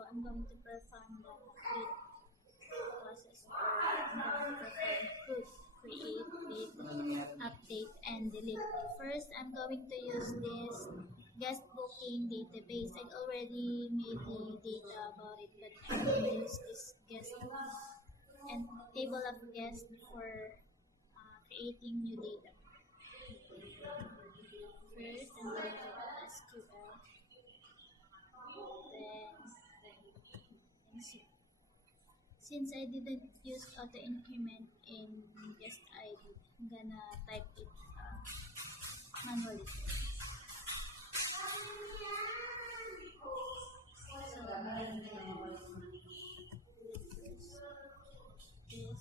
So I'm going to perform the create process, or I'm going to perform create, update, and delete. First, I'm going to use this guest booking database. I already made the data about it, but I'm going to use this guest and table of guests for creating new data. First, I'm going to go SQL, then insert. Since I didn't use auto increment in guest ID, I'm gonna type it manually. So I'm going to this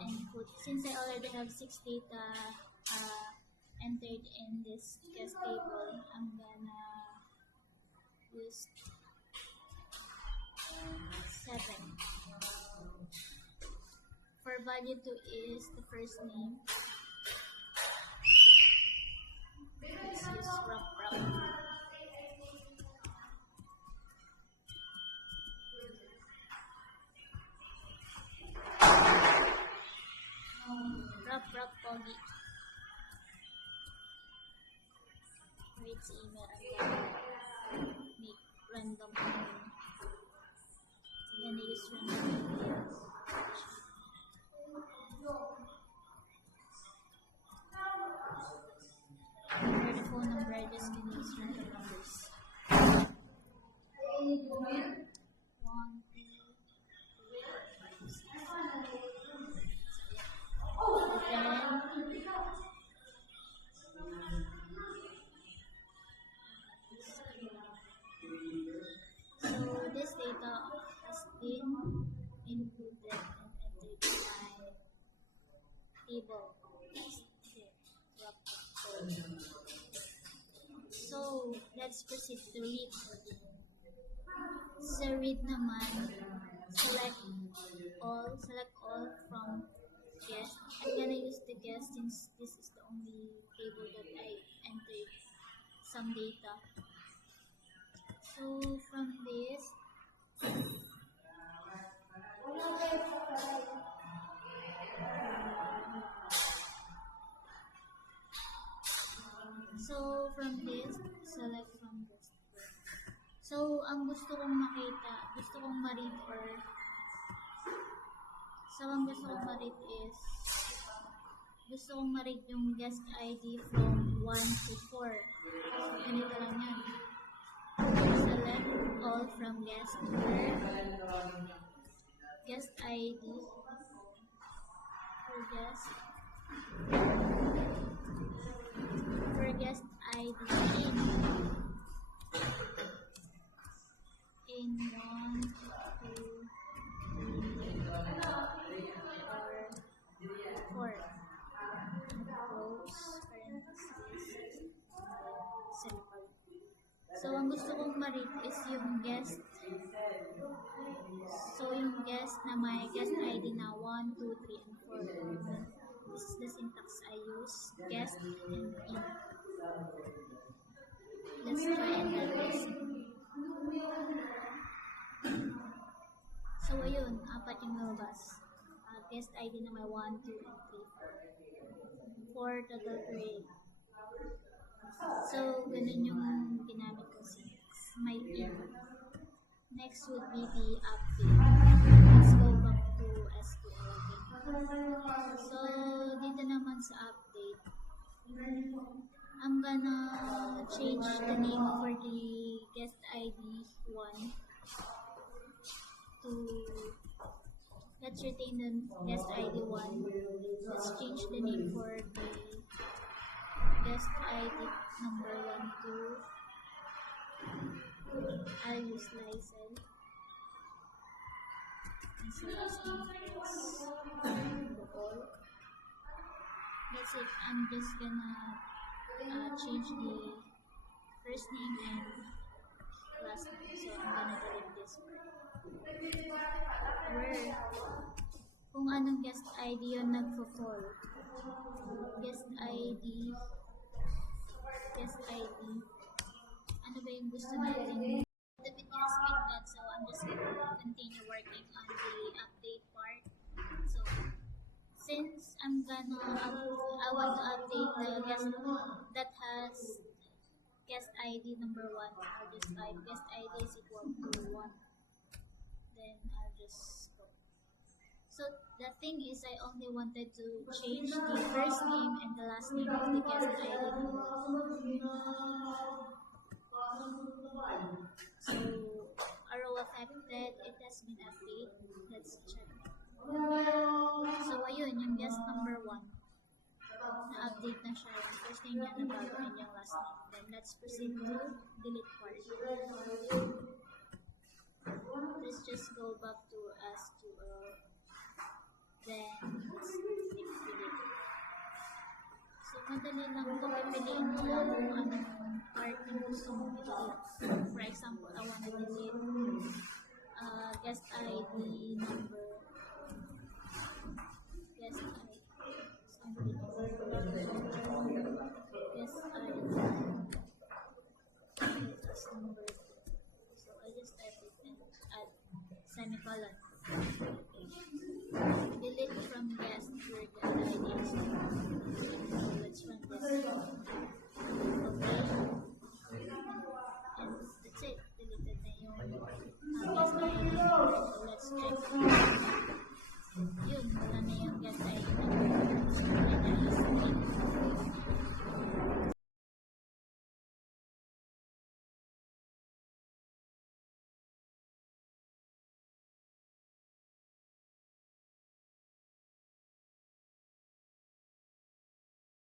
and put, since I already have 6 data entered in this guest table, I'm gonna use 7. For value 2 is the first name. Let's use Rob. Rob Pogi. For its email, I'm gonna make random. I'm gonna use random. For the phone number, I just gonna use random numbers. 1, 2, 3, 4, 5, 6. So this data has been included and entered in my table. So let's proceed to read. Sa read naman, select all from guest. I'm gonna use the guest since this is the only table that I entered some data. So from this, select from guest. So ang gusto kong makita, gusto kong ma-read is gusto kong ma-read yung guest ID from 1 to 4. So ganito lang yan. Select all from guest ID for guest ID in 1, 2, 3, or 4. Close parentheses, semicolon. So ang gusto kong ma-read is yung guest. So yung guest na may guest ID na 1, 2, 3, and 4. This is the syntax I use. Guest and in. Let's try and run this. So ayun, 4 yung lumabas. Guest ID na may 1, 2, and 3, 4 total rate. So ganun yung ginamit ko syntax. My in. Next would be the update. Let's go back to SQL again. So dito naman sa update, I'm gonna change the name for the guest ID 1 to, let's retain the guest ID 1. Let's change the name for the guest ID number 1 to, I'll use Lysel. And so last name is all. That's it. I'm just gonna change the first name and last name. So I'm gonna delete this where kung anong guest ID yun nagpo-fall. Guest ID. Ano ba yung gusto natin? has been done, so I'm just gonna continue working on the update part. So since I want to update the guest that has guest ID number 1, I'll just type guest ID is equal to 1. Then I'll just go. So the thing is, I only wanted to change the first name and the last name of the guest ID number. So a row affected, it has been updated. Let's check. So ayun, yung guest number 1. Na-update na siya. Yung first name niya nabago and yung last name. Then let's proceed to delete part. Let's just go back to SQL. Then let's click delete. So madali lang ito pipiliin mo lang kung anong part na gusto mong i-delete. For example, I want to delete guest ID number guest ID. So I'm deleting guest ID as number 2. So I just type it and add semicolon. Delete from guest your guest ID is 2. So let's run this. Okay. And that's it. Deleted na yung guest ID number. So let's check. Yun, wala na yung guest ID number.